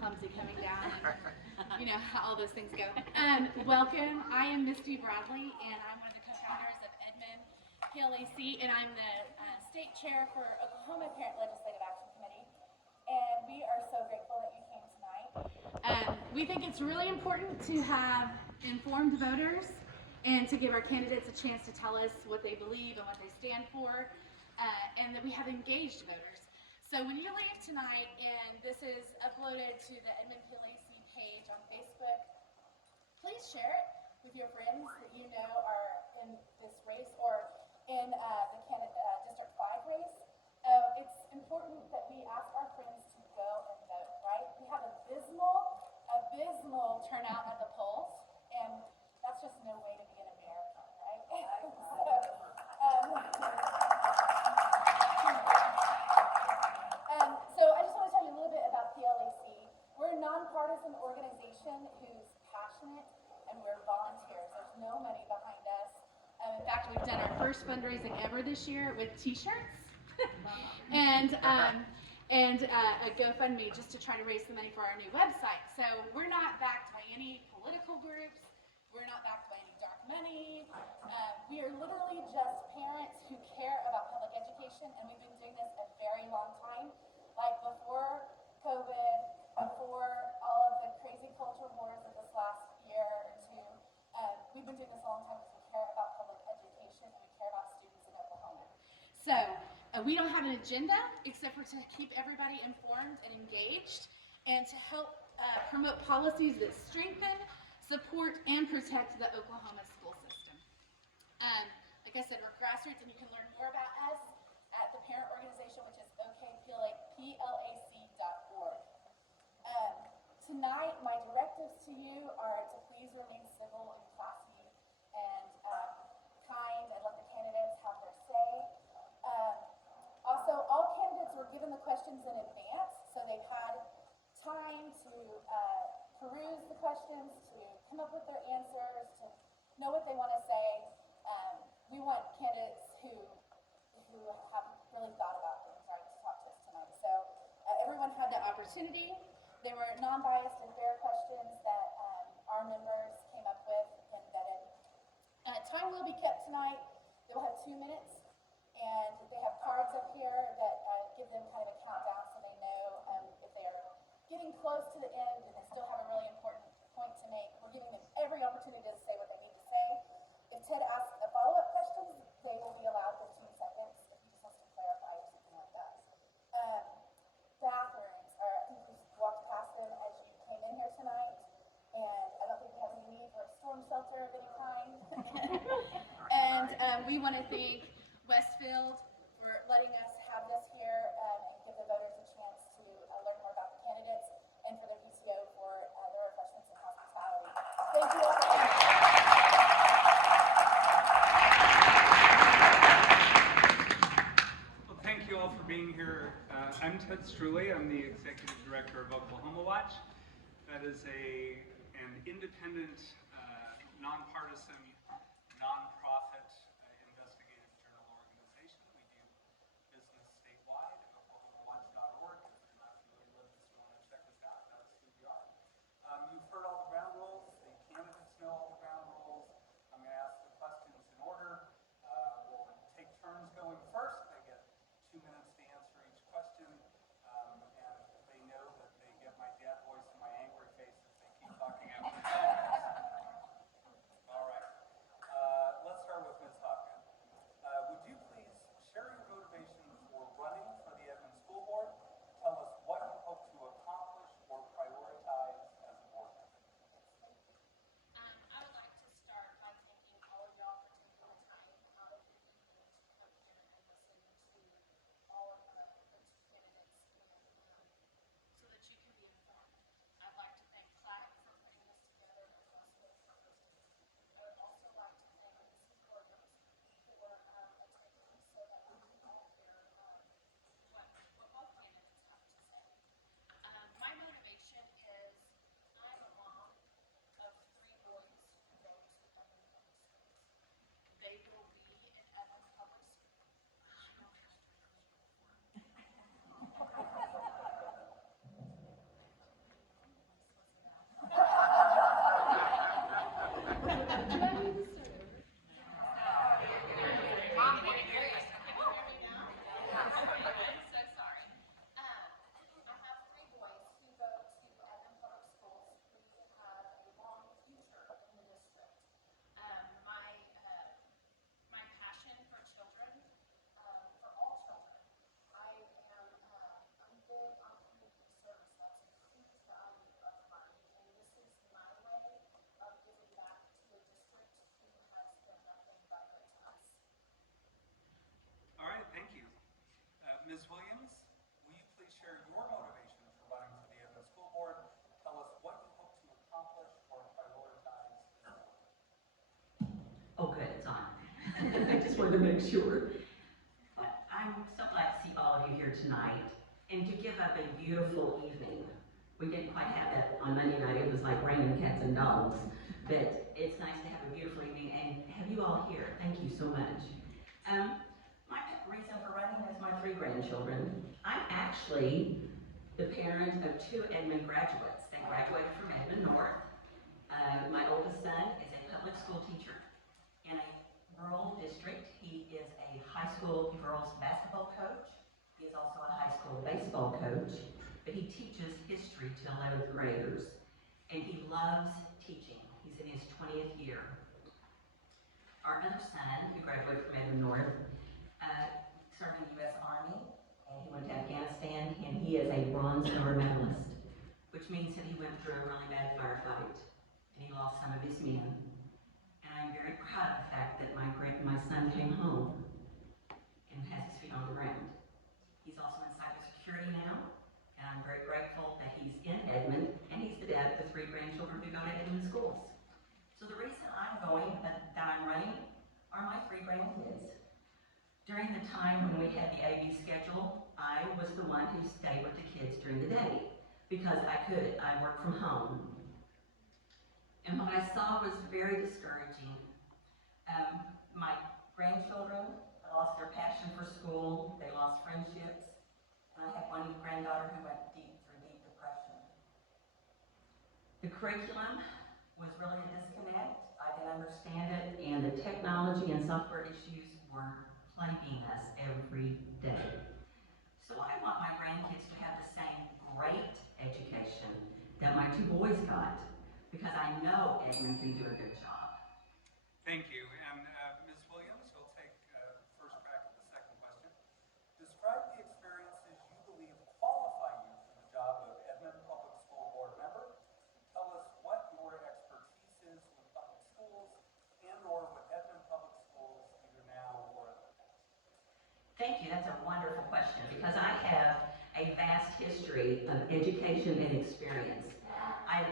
clumsy coming down, and you know how all those things go. Welcome. I am Misty Bradley, and I'm one of the co-founders of Edmond PLAC, and I'm the state chair for Oklahoma Parent Legislative Action Committee. And we are so grateful that you came tonight. We think it's really important to have informed voters and to give our candidates a chance to tell us what they believe and what they stand for, and that we have engaged voters. So when you leave tonight and this is uploaded to the Edmond PLAC page on Facebook, please share it with your friends that you know are in this race or in the District 5 race. It's important that we ask our friends to go and vote, right? We have abysmal turnout at the polls, and that's just no way to be an American, right? So I just want to tell you a little bit about PLAC. We're a nonpartisan organization who's passionate, and we're volunteers. There's no money behind us. In fact, we've done our first fundraising ever this year with T-shirts and a GoFundMe just to try to raise the money for our new website. So we're not backed by any political groups. We're not backed by any dark money. We are literally just parents who care about public education, and we've been doing this a very long time. Like before COVID, before all of the crazy culture wars of this last year or two, we've been doing this a long time because we care about public education and we care about students in Oklahoma. So we don't have an agenda except for to keep everybody informed and engaged and to help promote policies that strengthen, support, and protect the Oklahoma school system. Like I said, we're grassroots, and you can learn more about us at the parent organization, which is okplac.org. Tonight, my directives to you are to please remain civil and classy and kind and let the candidates have their say. Also, all candidates were given the questions in advance, so they've had time to peruse the questions, to come up with their answers, to know what they want to say. We want candidates who have really thought about things, right, to talk to us tonight. So everyone had that opportunity. There were non-biased and fair questions that our members came up with and vetted. Time will be kept tonight. They will have 2 minutes, and they have cards up here that give them kind of a countdown so they know if they are getting close to the end and they still have a really important point to make. We're giving them every opportunity to say what they need to say. If Ted asks a follow-up question, they will be allowed 15 seconds if he just wants to clarify or something like that. Bathrooms are, I think we walked past them as you came in here tonight, and I don't think we have any need for a storm shelter of any kind. And we want to thank Westfield for letting us have this here and give the voters a chance to learn more about the candidates, and for their PTO for their refreshments and hospitality. Thank you all for coming. Well, thank you all for being here. I'm Ted Streuli. I'm the Executive Director of Oklahoma Watch. That is an independent, nonpartisan, nonprofit investigative journal organization. We do business statewide at oklahomawatch.org. If you're not familiar with us, you want to check us out, that's who we are. You've heard all the ground rules. The candidates know all the ground rules. I'm going to ask the questions in order. We'll take turns going first. They get 2 minutes to answer each question, and they know that they get my dad voice and my angry face if they keep talking after me. All right. I just wanted to make sure. But I'm so glad to see all of you here tonight and to give up a beautiful evening. We didn't quite have that on Monday night. It was like raining cats and dogs. But it's nice to have a beautiful evening and have you all here. Thank you so much. My reason for running is my 3 grandchildren. I'm actually the parent of 2 Edmond graduates. They graduated from Edmond North. My oldest son is a public school teacher in a rural district. He is a high school girls basketball coach. He is also a high school baseball coach, but he teaches history to 11th graders, and he loves teaching. He's in his 20th year. Our other son, who graduated from Edmond North, served in the U.S. Army, and he went to Afghanistan, and he is a Bronze Star medalist, which means that he went through a really bad firefight, and he lost some of his men. And I'm very proud of the fact that my son came home and has his feet on the ground. He's also in cybersecurity now, and I'm very grateful that he's in Edmond, and he's the dad of the 3 grandchildren who go to Edmond schools. So the reason I'm going, that I'm running, are my 3 grandkids. During the time when we had the AB schedule, I was the one who stayed with the kids during the day because I worked from home. And what I saw was very discouraging. My grandchildren lost their passion for school, they lost friendships, and I had one granddaughter who went through deep depression. The curriculum was really a disconnect. I didn't understand it, and the technology and software issues were plaguing us every day. So I want my grandkids to have the same great education that my 2 boys got, because I know Edmond can do a good job. Thank you. And Ms. Williams, you'll take first crack at the second question. Describe the experiences you believe qualify you for the job of Edmond Public School Board member. Tell us what your expertise is with public schools and or with Edmond Public Schools either now or in the past. Thank you. That's a wonderful question because I have a vast history of education and experience.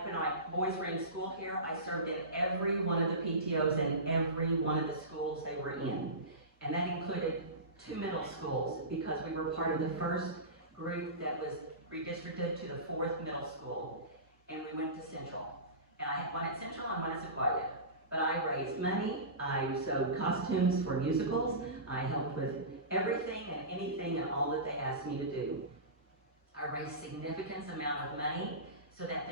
When my boys were in school here, I served in every one of the PTOs in every one of the schools they were in. And that included 2 middle schools because we were part of the first group that was redistricted to the 4th middle school. And we went to Central. And I had one at Central and one at Sequoia. But I raised money, I sewed costumes for musicals, I helped with everything and anything and all that they asked me to do. I raised significant amount of money so that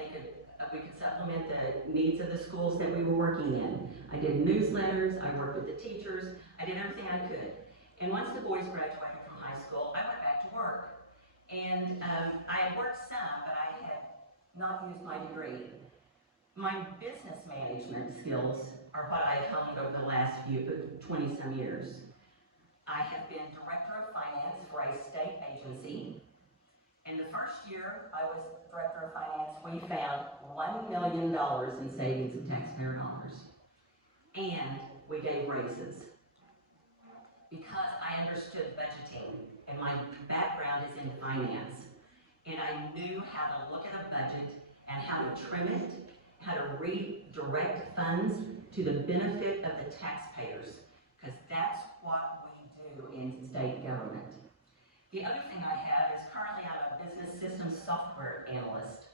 we could supplement the needs of the schools that we were working in. I did newsletters, I worked with the teachers, I did everything I could. And once the boys graduated from high school, I went back to work. And I had worked some, but I had not used my degree. My business management skills are what I've honed over the last 20-some years. I have been director of finance for a state agency. In the first year I was director of finance, we found $1 million in savings of taxpayer dollars. And we gave raises. Because I understood budgeting, and my background is in finance, and I knew how to look at a budget and how to trim it, how to redirect funds to the benefit of the taxpayers, because that's what we do in state government. The other thing I have is currently I'm a business systems software analyst,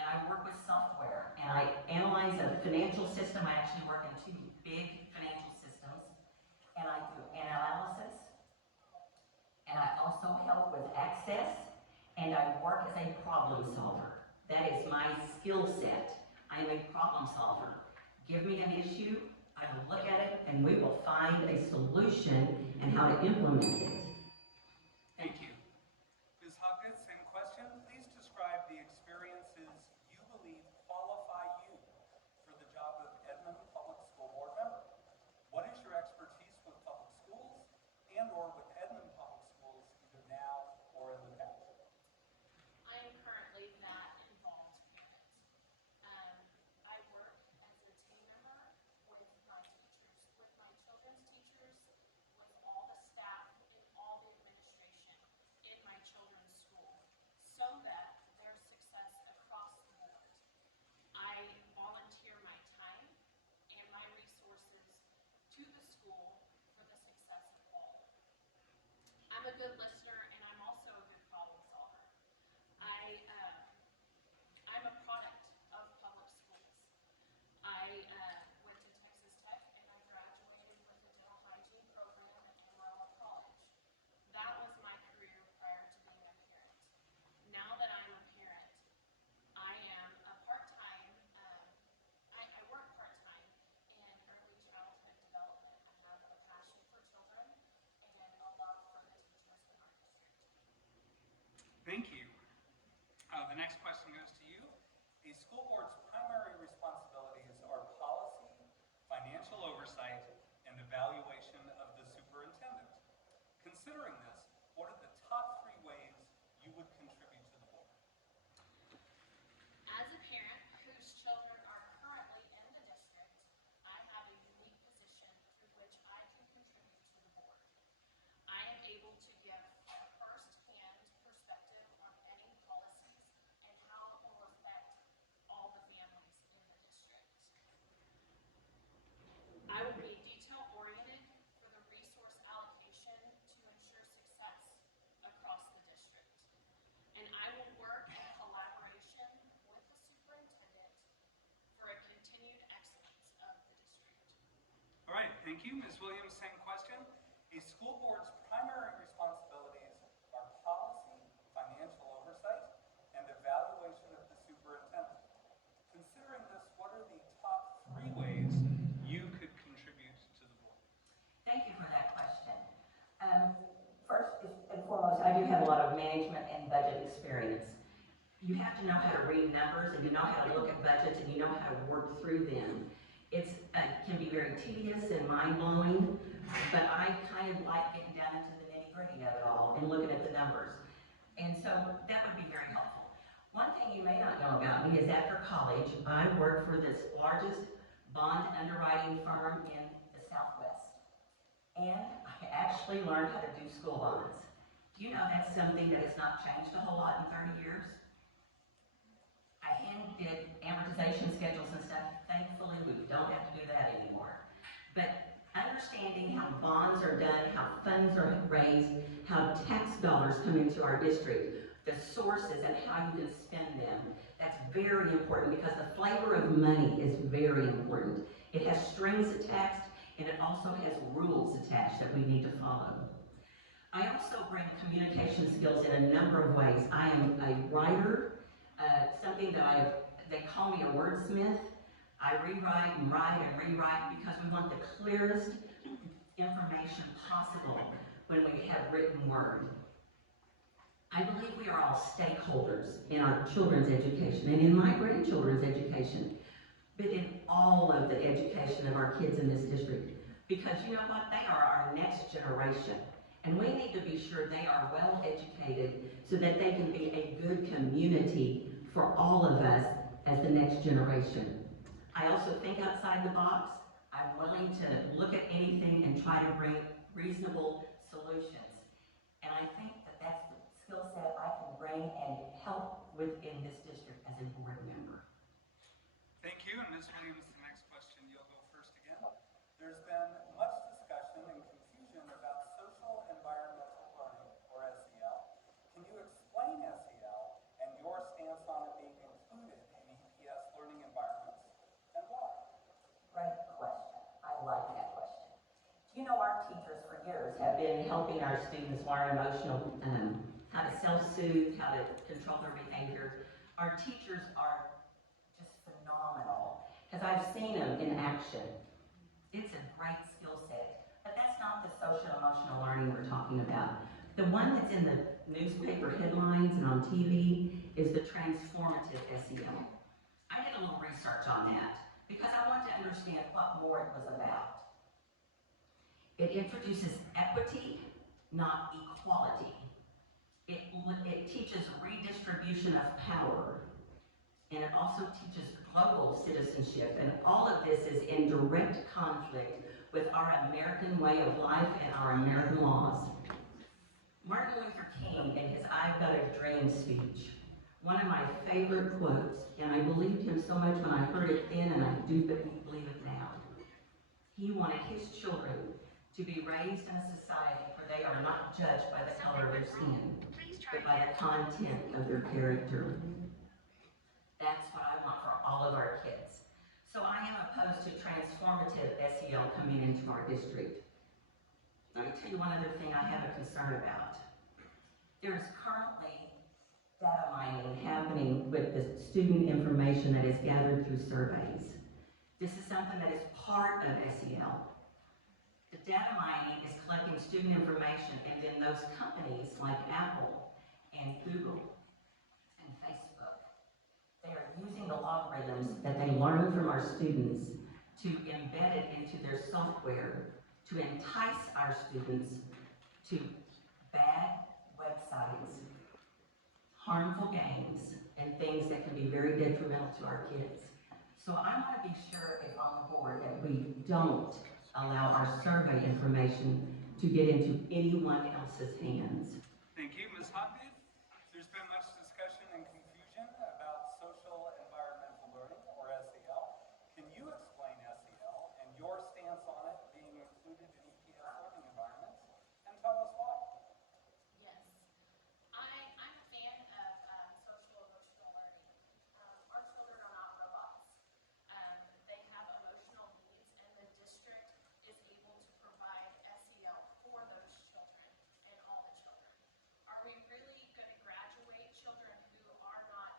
and I work with software, and I analyze a financial system. I actually work in 2 big financial systems, and I do analysis, and I also help with access, and I work as a problem solver. That is my skill set. I am a problem solver. Give me an issue, I will look at it, and we will find a solution and how to implement it. Thank you. Ms. Hobgood, same question. Please describe the experiences you believe qualify you for the job of Edmond Public School Board member. What is your expertise with public schools and or with Edmond Public Schools either now or in the past? I am currently that involved parent. I work as a team member with my teachers, with my children's teachers, with all the staff in all Thank you. The next question goes to you. A school board's primary responsibilities are policy, financial oversight, and evaluation of the superintendent. Considering this, what are the top 3 ways you would contribute to the board? As a parent whose children are currently in the district, I have a unique position through which I can contribute to the board. I am able to give a first-hand perspective on any policies and how it will affect all the families in the district. I will be detail-oriented for the resource allocation to ensure success across the district. And I will work in collaboration with the superintendent for a continued excellence of the district. All right, thank you. Ms. Williams, same question. A school board's primary responsibilities are policy, financial oversight, and evaluation of the superintendent. Considering this, what are the top 3 ways you could contribute to the board? Thank you for that question. First and foremost, I do have a lot of management and budget experience. You have to know how to read numbers, and you know how to look at budgets, and you know how to work through them. It can be very tedious and mind-blowing, but I kind of like getting down into the nitty-gritty of it all and looking at the numbers. And so that would be very helpful. One thing you may not know about me is after college, I worked for this largest bond underwriting firm in the Southwest. And I actually learned how to do school bonds. Do you know that's something that has not changed a whole lot in 30 years? I hand did amortization schedules and stuff. Thankfully, we don't have to do that anymore. But understanding how bonds are done, how funds are raised, how tax dollars come into our district, the sources and how you can spend them, that's very important because the flavor of money is very important. It has strings attached, and it also has rules attached that we need to follow. I also bring communication skills in a number of ways. I am a writer, something that they call me a wordsmith. I rewrite and write and rewrite because we want the clearest information possible when we have written word. I believe we are all stakeholders in our children's education and in my grandchildren's education, but in all of the education of our kids in this district. Because you know what? They are our next generation. And we need to be sure they are well educated so that they can be a good community for all of us as the next generation. I also think outside the box. I'm willing to look at anything and try to bring reasonable solutions. And I think that that's the skill set I can bring and help within this district as a board member. Thank you. And Ms. Williams, the next question, you'll go first again. There's been much discussion and confusion about social environmental learning, or SEL. Can you explain SEL and your stance on it being included in EPS learning environments, and why? Great question. I like that question. You know, our teachers for years have been helping our students learn emotional, how to self-soothe, how to control their behavior. Our teachers are just phenomenal, because I've seen them in action. It's a great skill set, but that's not the social emotional learning we're talking about. The one that's in the newspaper headlines and on TV is the transformative SEL. I did a little research on that because I want to understand what more it was about. It introduces equity, not equality. It teaches redistribution of power, and it also teaches global citizenship, and all of this is in direct conflict with our American way of life and our American laws. Martin Luther King, in his "I've Got a Dream" speech, one of my favorite quotes, and I believed him so much when I heard it then, and I do believe it now. He wanted his children to be raised in a society where they are not judged by the color of their skin, but by the content of their character. That's what I want for all of our kids. So I am opposed to transformative SEL coming into our district. Let me tell you one other thing I have a concern about. There is currently data mining happening with the student information that is gathered through surveys. This is something that is part of SEL. The data mining is collecting student information, and then those companies like Apple and Google and Facebook. They are using the algorithms that they learn from our students to embed it into their software to entice our students to bad websites, harmful games, and things that can be very detrimental to our kids. So I want to be sure, if on the board, that we don't allow our survey information to get into anyone else's hands. Thank you, Ms. Hobgood. There's been much discussion and confusion about social environmental learning, or SEL. Can you explain SEL and your stance on it being included in EPS learning environments, and tell us why? Yes. I'm a fan of social emotional learning. Our children are not robots. They have emotional needs, and the district is able to provide SEL for those children and all the children. Are we really going to graduate children who are not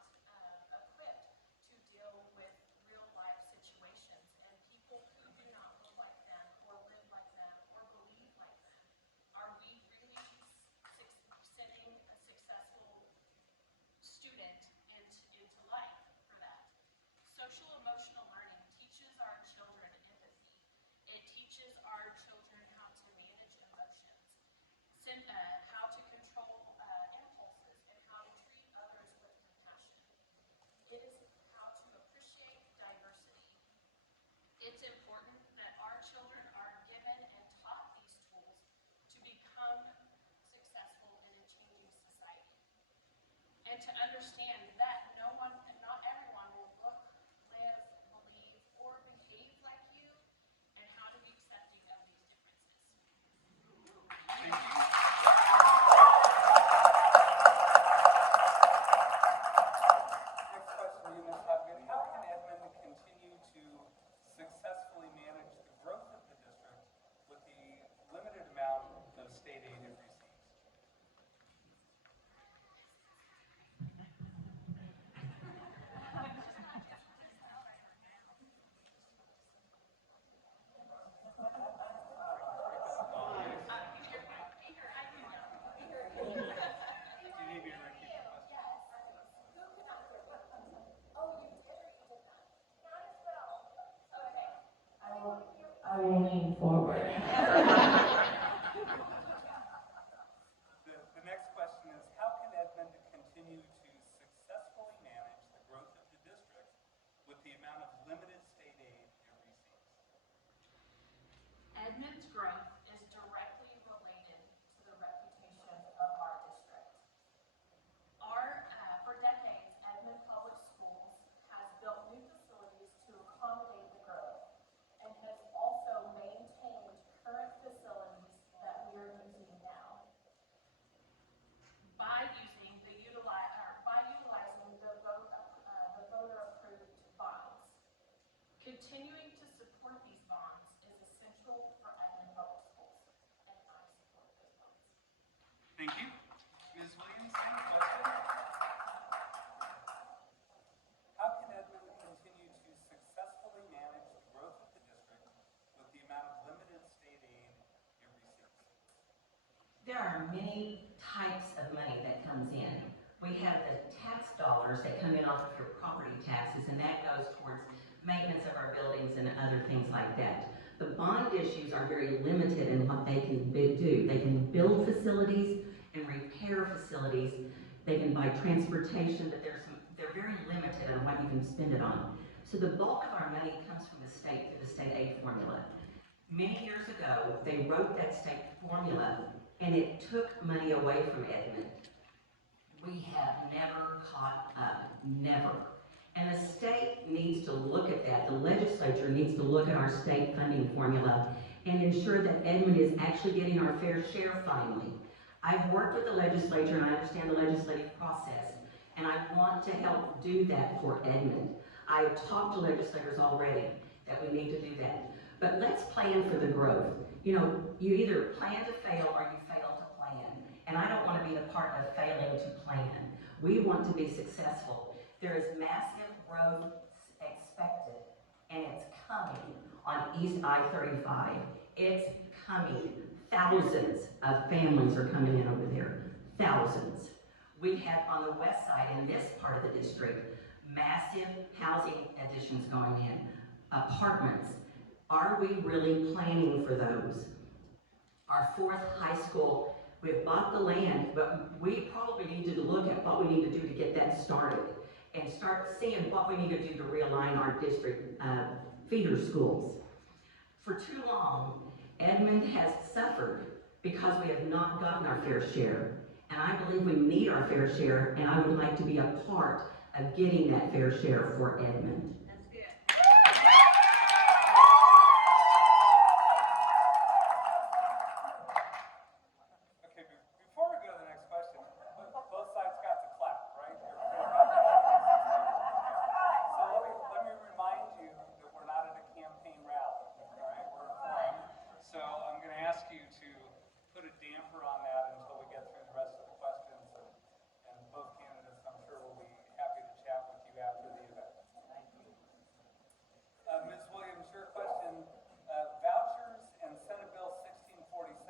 equipped to deal with real life situations and people who do not look like them or live like them or believe like them? Are we really setting a successful student into life for that? Social emotional learning teaches our children empathy. It teaches our children how to manage emotions, how to control impulses, and how to treat others with compassion. It is how to appreciate diversity. It's important that our children are given and taught these tools to become successful in a changing society. And to understand that not everyone will look, live, believe, or behave like you, and how to be accepting of these differences. Thank you. Next question to you, Ms. Hobgood. How can Edmond continue to successfully manage the growth of the district with the limited amount of state aid it receives? Do you need me to repeat the question? I will lean forward. The next question is, how can Edmond continue to successfully manage the growth of the district with the amount of limited state aid it receives? Edmond's growth is directly related to the reputation of our district. For decades, Edmond Public Schools has built new facilities to accommodate the growth and has also maintained current facilities that we are using now. By utilizing the voter-approved bonds. Continuing to support these bonds is essential for Edmond Public Schools, and I support those bonds. Thank you. Ms. Williams, same question. How can Edmond continue to successfully manage the growth of the district with the amount of limited state aid it receives? There are many types of money that comes in. We have the tax dollars that come in off of your property taxes, and that goes towards maintenance of our buildings and other things like that. The bond issues are very limited in what they can do. They can build facilities and repair facilities. They can buy transportation, but they're very limited on what you can spend it on. So the bulk of our money comes from the state through the state aid formula. Many years ago, they wrote that state formula, and it took money away from Edmond. We have never caught up, never. And the state needs to look at that. The legislature needs to look at our state funding formula and ensure that Edmond is actually getting our fair share finally. I've worked with the legislature and I understand the legislative process, and I want to help do that for Edmond. I have talked to legislators already that we need to do that. But let's plan for the growth. You know, you either plan to fail or you fail to plan. And I don't want to be the part of failing to plan. We want to be successful. There is massive growth expected, and it's coming on East I-35. It's coming. Thousands of families are coming in over there. Thousands. We have on the west side, in this part of the district, massive housing additions going in, apartments. Are we really planning for those? Our fourth high school, we've bought the land, but we probably need to look at what we need to do to get that started and start seeing what we need to do to realign our district feeder schools. For too long, Edmond has suffered because we have not gotten our fair share. And I believe we need our fair share, and I would like to be a part of getting that fair share for Edmond. That's good. Okay, before we go to the next question, both sides got to clap, right? So let me remind you that we're not at a campaign rally, all right? We're a forum. So I'm going to ask you to put a damper on that until we get through the rest of the questions. And both candidates, I'm sure, will be happy to chat with you after the event. Ms. Williams, your question. Vouchers and Senate Bill 1647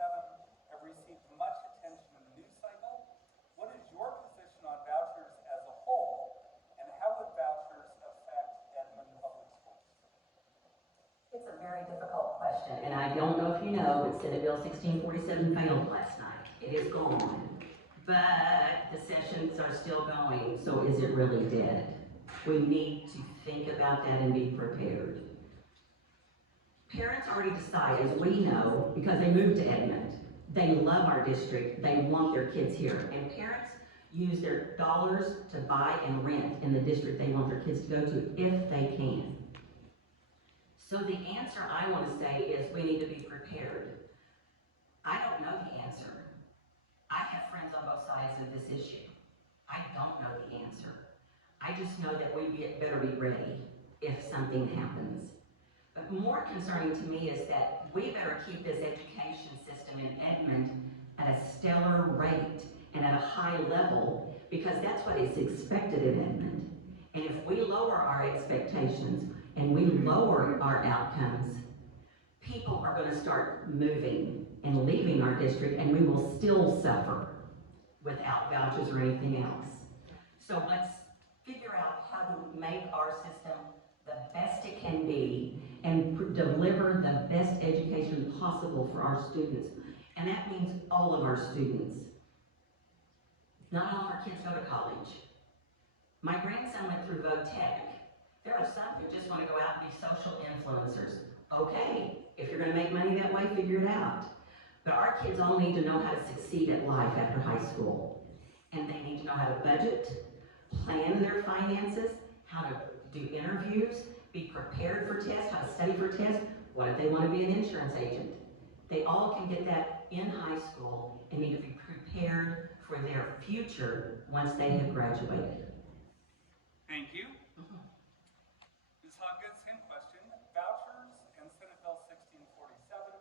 have received much attention in the news cycle. What is your position on vouchers as a whole, and how would vouchers affect Edmond Public Schools? It's a very difficult question, and I don't know if you know, but Senate Bill 1647 failed last night. It is gone, but the sessions are still going, so is it really dead? We need to think about that and be prepared. Parents already decide, as we know, because they moved to Edmond. They love our district, they want their kids here, and parents use their dollars to buy and rent in the district they want their kids to go to if they can. So the answer I want to say is we need to be prepared. I don't know the answer. I have friends on both sides of this issue. I don't know the answer. I just know that we better be ready if something happens. But more concerning to me is that we better keep this education system in Edmond at a stellar rate and at a high level, because that's what is expected in Edmond. And if we lower our expectations and we lower our outcomes, people are going to start moving and leaving our district, and we will still suffer without vouchers or anything else. So let's figure out how to make our system the best it can be and deliver the best education possible for our students. And that means all of our students. Not all of our kids go to college. My grandson went through VOTech. There are some who just want to go out and be social influencers. Okay, if you're going to make money that way, figure it out. But our kids all need to know how to succeed at life after high school. And they need to know how to budget, plan their finances, how to do interviews, be prepared for tests, how to study for tests. What if they want to be an insurance agent? They all can get that in high school and need to be prepared for their future once they have graduated. Thank you. Ms. Hobgood, same question. Vouchers and Senate Bill 1647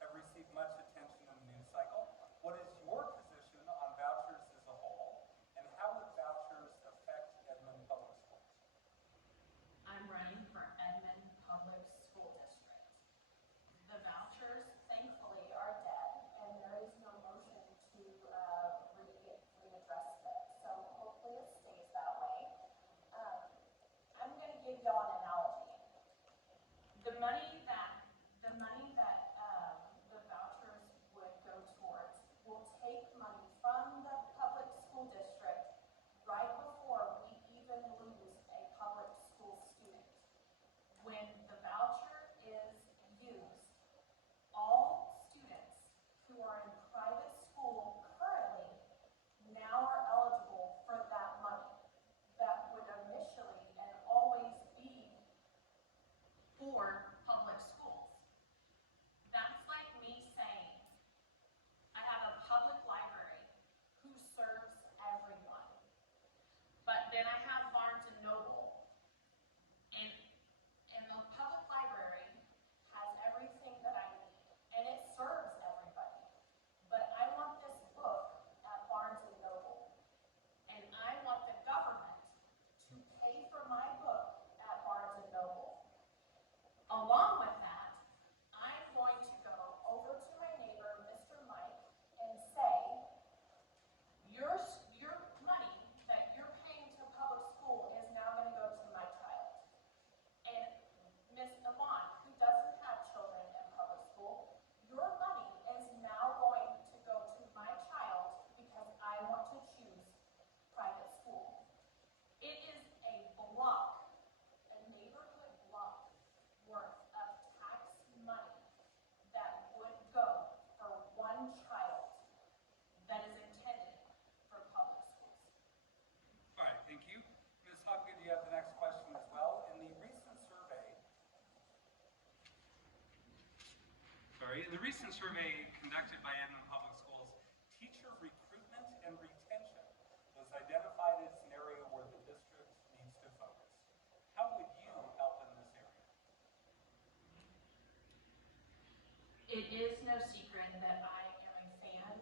have received much attention in the news cycle. What is your position on vouchers as a whole, and how would vouchers affect Edmond Public Schools? I'm running for Edmond Public School District. The vouchers, thankfully, are dead, and there is no motion to readdress it. So hopefully it stays that way. I'm going to give y'all an analogy. In the recent survey conducted by Edmond Public Schools, teacher recruitment and retention was identified as an area where the district needs to focus. How would you help in this area? It is no secret that I am a fan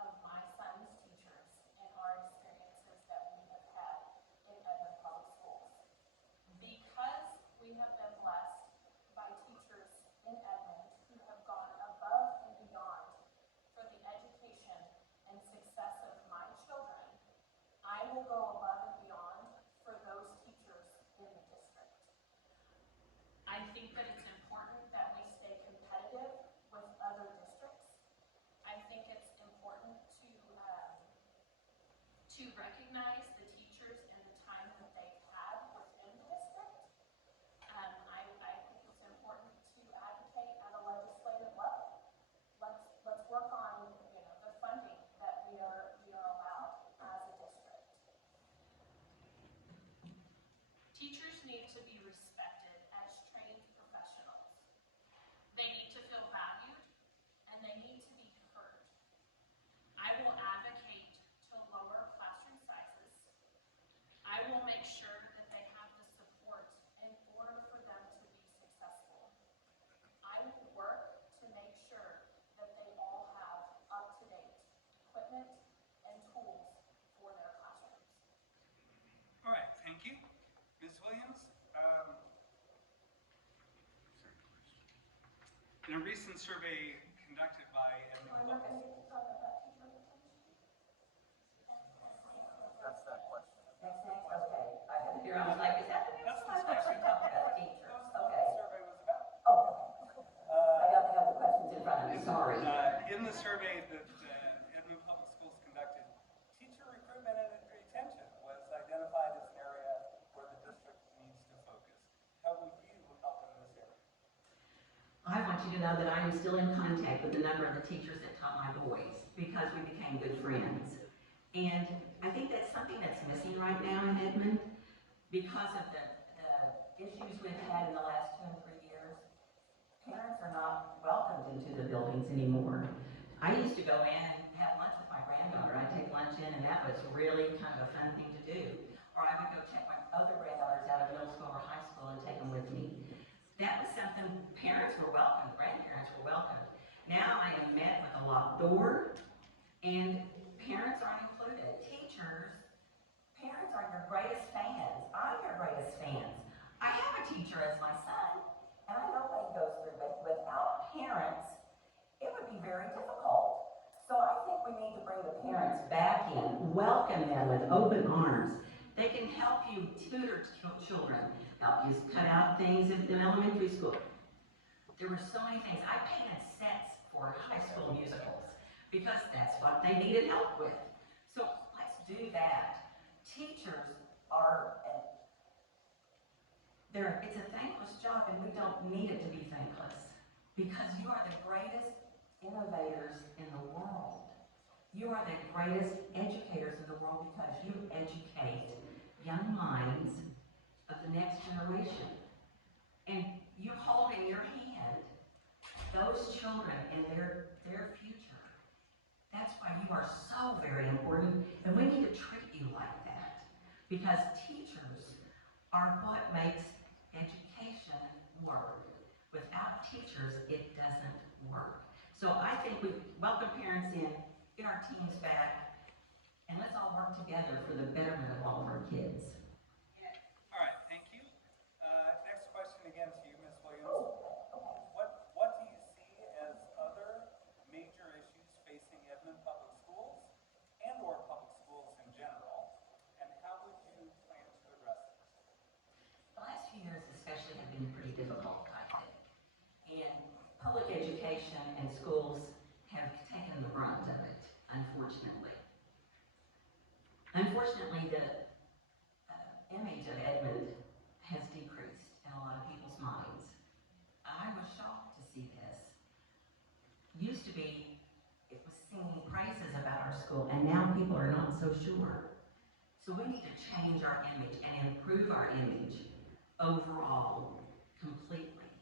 of my son's teachers and our experiences that we have had in Edmond Public Schools. Because we have been blessed by teachers in Edmond who have gone above and beyond for the education and success of my children, I will go above and beyond for those teachers in the district. I think that it's important that we stay competitive with other districts. I think it's important to recognize the teachers and the time that they've had within the district. I think it's important to advocate at a legislative level. Let's work on the funding that we are allowed as a district. Teachers need to be respected as trained professionals. They need to feel valued and they need to be heard. I will advocate to lower classroom sizes. I will make sure that they have the support in order for them to be successful. I will work to make sure that they all have up-to-date equipment and tools for their classrooms. All right, thank you. Ms. Williams, in a recent survey conducted by Edmond I'm not Public going to talk about teacher retention. That's that question. Next, okay. I had to hear, I was like, is that the That's next the one? Actually talking about teachers, That's what okay. the survey was about. Oh, I got to have the questions in front of me, sorry. In the survey that Edmond Public Schools conducted, teacher recruitment and retention was identified as an area where the district needs to focus. How will you help in this area? I want you to know that I am still in contact with a number of the teachers that taught my boys because we became good friends. And I think that's something that's missing right now in Edmond because of the issues we've had in the last 2 and 3 years. Parents are not welcomed into the buildings anymore. I used to go in and have lunch with my granddaughter. I'd take lunch in and that was really kind of a fun thing to do. Or I would go check my other granddaughters out of middle school or high school and take them with me. That was something parents were welcome, grandparents were welcome. Now I am met with a locked door and parents aren't included. Parents are your greatest fans. I'm your greatest fans. I have a teacher as my son and I know what he goes through, but without parents, it would be very difficult. So I think we need to bring the parents back in, welcome them with open arms. They can help you tutor children, help you cut out things in elementary school. There were so many things. I painted sets for high school musicals because that's what they needed help with. So let's do that. Teachers are, it's a thankless job and we don't need it to be thankless because you are the greatest innovators in the world. You are the greatest educators in the world because you educate young minds of the next generation. And you hold in your hand those children and their future. That's why you are so very important, and we need to treat you like that. Because teachers are what makes education work. Without teachers, it doesn't work. So I think we welcome parents in, get our teams back, and let's all work together for the betterment of all of our kids. All right, thank you. Next question again to you, Ms. Williams. What do you see as other major issues facing Edmond Public Schools and or public schools in general, and how would you plan to address them? The last few years especially have been pretty difficult, I think. And public education and schools have taken the brunt of it, unfortunately. Unfortunately, the image of Edmond has decreased in a lot of people's minds. I was shocked to see this. Used to be, it was singing praises about our school, and now people are not so sure. So we need to change our image and improve our image overall, completely,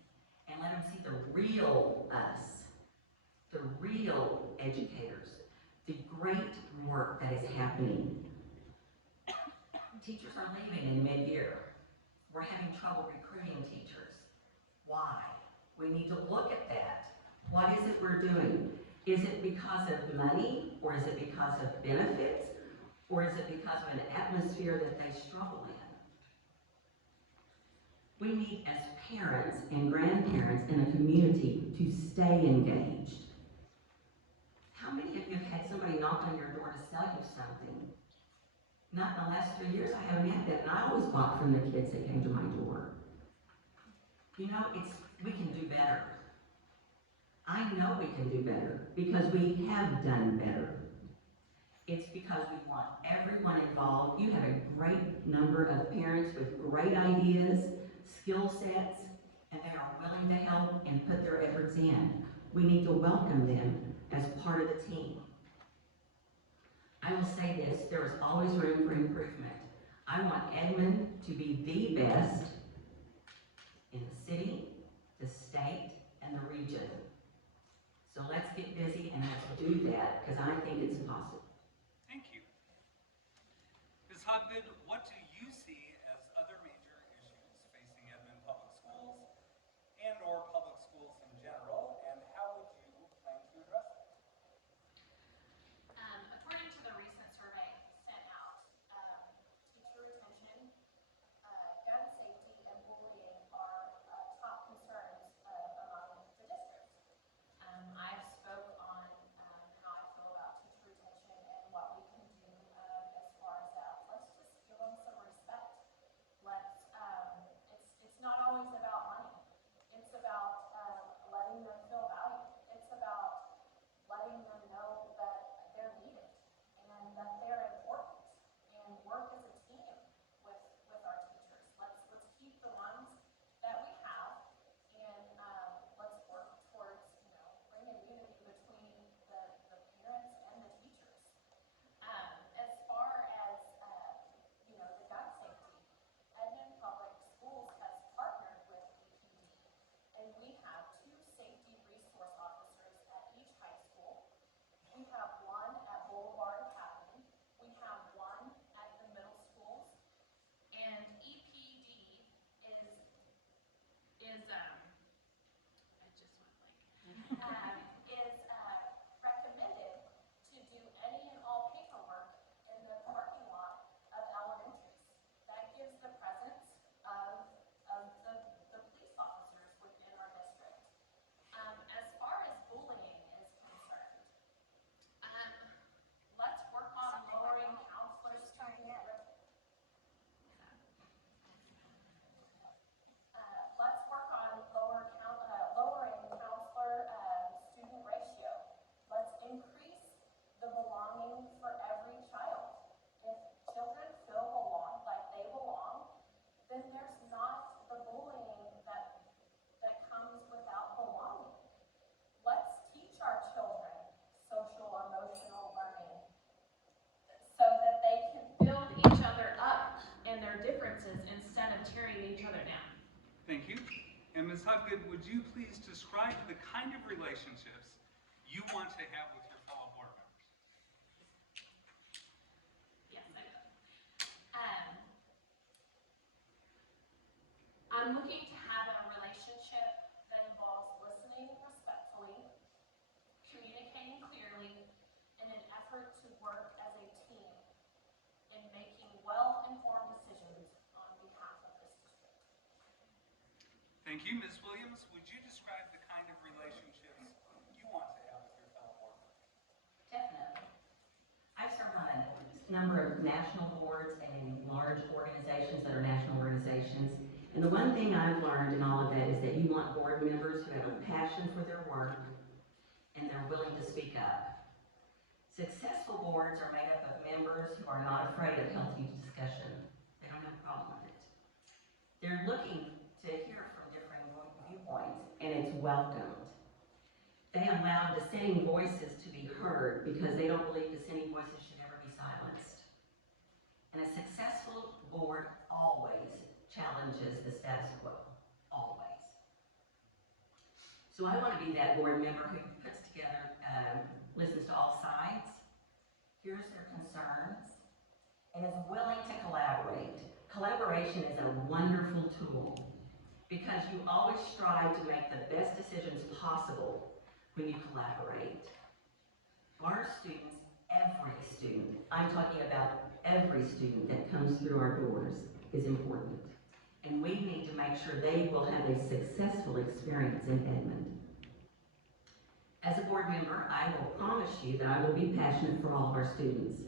and let them see the real us the real educators, the great work that is happening. Teachers are leaving in mid-year. We're having trouble recruiting teachers. Why? We need to look at that. What is it we're doing? Is it because of money, or is it because of benefits, or is it because of an atmosphere that they struggle in? We need, as parents and grandparents in a community, to stay engaged. How many of you have had somebody knock on your door to sell you something? Not in the last 3 years, I haven't had that, and I always bought from the kids that came to my door. You know, we can do better. I know we can do better because we have done better. It's because we want everyone involved. You have a great number of parents with great ideas, skill sets, and they are willing to help and put their efforts in. We need to welcome them as part of the team. I will say this, there is always room for improvement. I want Edmond to be the best in the city, the state, and the region. So let's get busy and let's do that, because I think it's possible. Thank you. Ms. Hobgood, what do you see as other major issues facing Edmond Public Schools and or public schools in general, and how would you plan to address them? According to the recent survey sent out, teacher retention, gun safety, and bullying are top concerns among the districts. I've spoke on how I feel about teacher retention and what we can do as far as that. Let's just give them some respect. It's not always about money. It's about letting them feel valued. It's about letting them know that they're needed and that they're important and work as a team with our teachers. Let's keep the ones that we have and let's work towards bringing unity between the parents and the teachers. As far as the gun safety, Edmond Public Schools has partnered with EPD, and we have 2 safety resource officers at each high school. We have one at Boulevard Academy. We have one at the middle schools, and EPD is I just went blank. Is recommended to do any and all paperwork in the parking lot of elementaries. That gives the presence of the police officers within our district. As far as bullying is concerned, let's work on lowering counselor student let's work on lowering counselor student ratio. Let's increase the belonging for every child. If children feel like they belong, then there's not the bullying that comes without belonging. Let's teach our children social emotional learning so that they can build each other up in their differences instead of tearing each other down. Thank you. And Ms. Hobgood, would you please describe the kind of relationships you want to have with your fellow board members? Yes, I will. I'm looking to have a relationship that involves listening respectfully, communicating clearly, in an effort to work as a team in making well-informed decisions on behalf of this district. Thank you. Ms. Williams, would you describe the kind of relationships you want to have with your fellow board members? Definitely. I've served on a number of national boards and large organizations that are national organizations. And the one thing I've learned in all of that is that you want board members who have a passion for their work and they're willing to speak up. Successful boards are made up of members who are not afraid of healthy discussion. They don't have a problem with it. They're looking to hear from different viewpoints, and it's welcomed. They allow dissenting voices to be heard because they don't believe dissenting voices should ever be silenced. And a successful board always challenges the status quo. Always. So I want to be that board member who puts together, listens to all sides, hears their concerns, and is willing to collaborate. Collaboration is a wonderful tool because you always strive to make the best decisions possible when you collaborate. Our students, every student, I'm talking about every student that comes through our doors is important. And we need to make sure they will have a successful experience in Edmond. As a board member, I will promise you that I will be passionate for all of our students.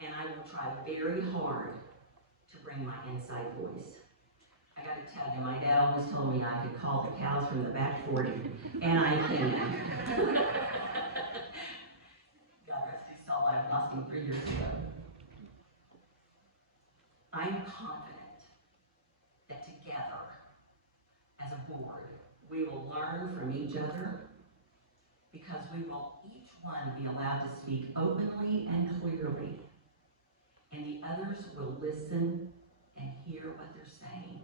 And I will try very hard to bring my inside voice. I got to tell you, my dad always told me I could call the cows from the back 40, and I can. God rest his soul, I lost him 3 years ago. I'm confident that together, as a board, we will learn from each other because we will each one be allowed to speak openly and clearly, and the others will listen and hear what they're saying.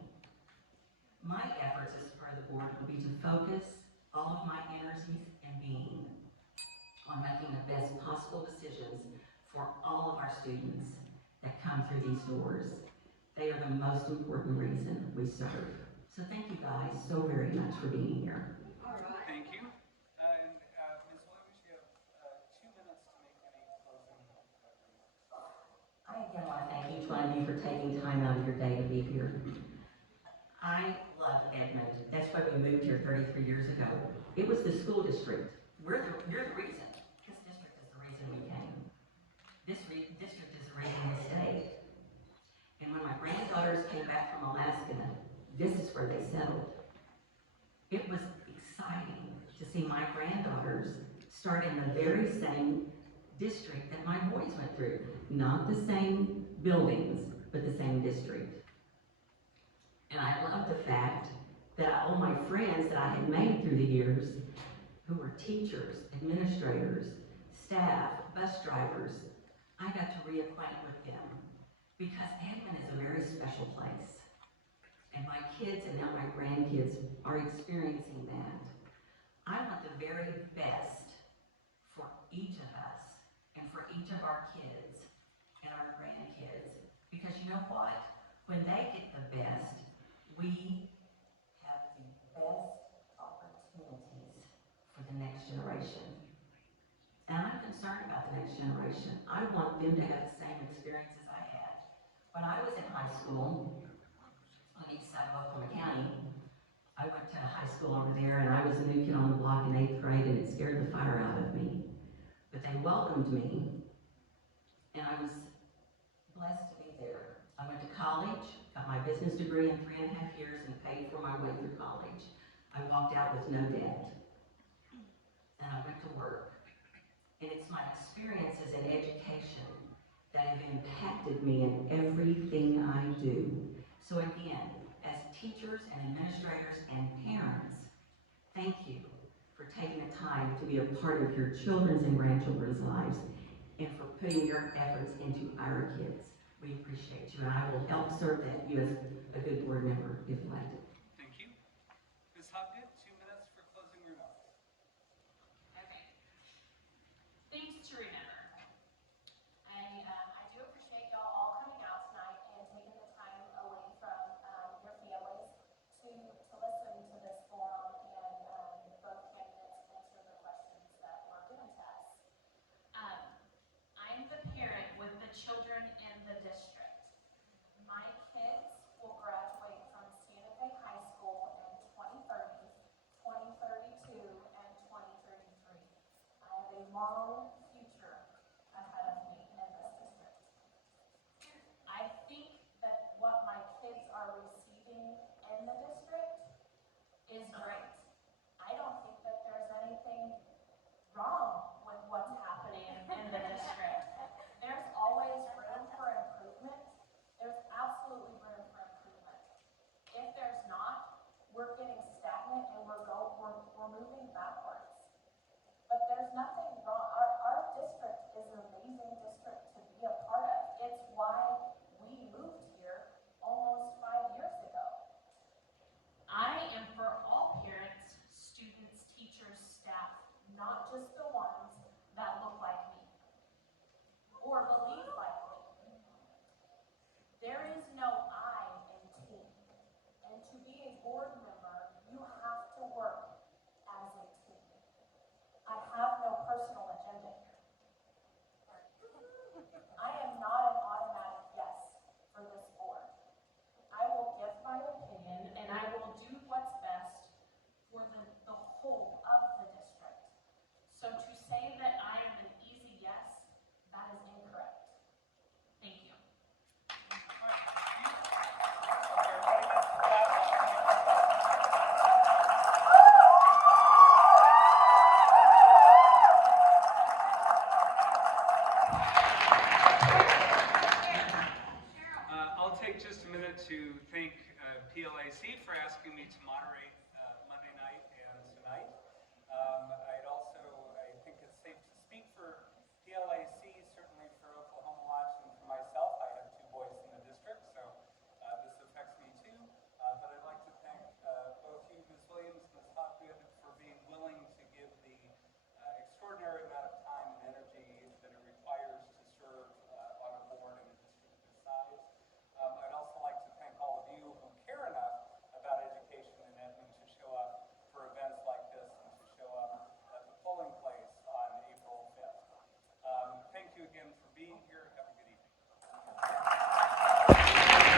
My efforts as part of the board will be to focus all of my energies and being on making the best possible decisions for all of our students that come through these doors. They are the most important reason we serve. So thank you guys so very much for being here. Thank you. And Ms. Williams, you have 2 minutes to make any closing remarks. I again want to thank each one of you for taking time out of your day to be here. I love Edmond. That's why we moved here 33 years ago. It was the school district. You're the reason. This district is the reason we came. This district is the reason we stayed. And when my granddaughters came back from Alaska, this is where they settled. It was exciting to see my granddaughters start in the very same district that my boys went through. Not the same buildings, but the same district. And I love the fact that all my friends that I had made through the years, who were teachers, administrators, staff, bus drivers, I got to reacquaint with them because Edmond is a very special place. And my kids and now my grandkids are experiencing that. I want the very best for each of us and for each of our kids and our grandkids. Because you know what? When they get the best, we have the best opportunities for the next generation. And I'm concerned about the next generation. I want them to have the same experiences I had. When I was in high school, on the east side of Oklahoma County, I went to high school over there and I was a new kid on the block in 8th grade and it scared the fire out of me. But they welcomed me and I was blessed to be there. I went to college, got my business degree in 3.5 years and paid for my way through college. I walked out with no debt. And I went to work. And it's my experiences in education that have impacted me in everything I do. So again, as teachers and administrators and parents, thank you for taking the time to be a part of your children's and grandchildren's lives and for putting your efforts into our kids. We appreciate you, and I will help serve that you as a good board member if elected. Thank you. Ms. Hobgood, 2 minutes for closing remarks. Okay. Things to remember. I do appreciate y'all all coming out tonight and taking the time away from your families to listen to this forum and both candidates answer the questions that were given to us. I'm the parent with the children in the district. My kids will graduate from Santa Fe High School in 2030 PLAC for asking me to moderate Monday night and tonight.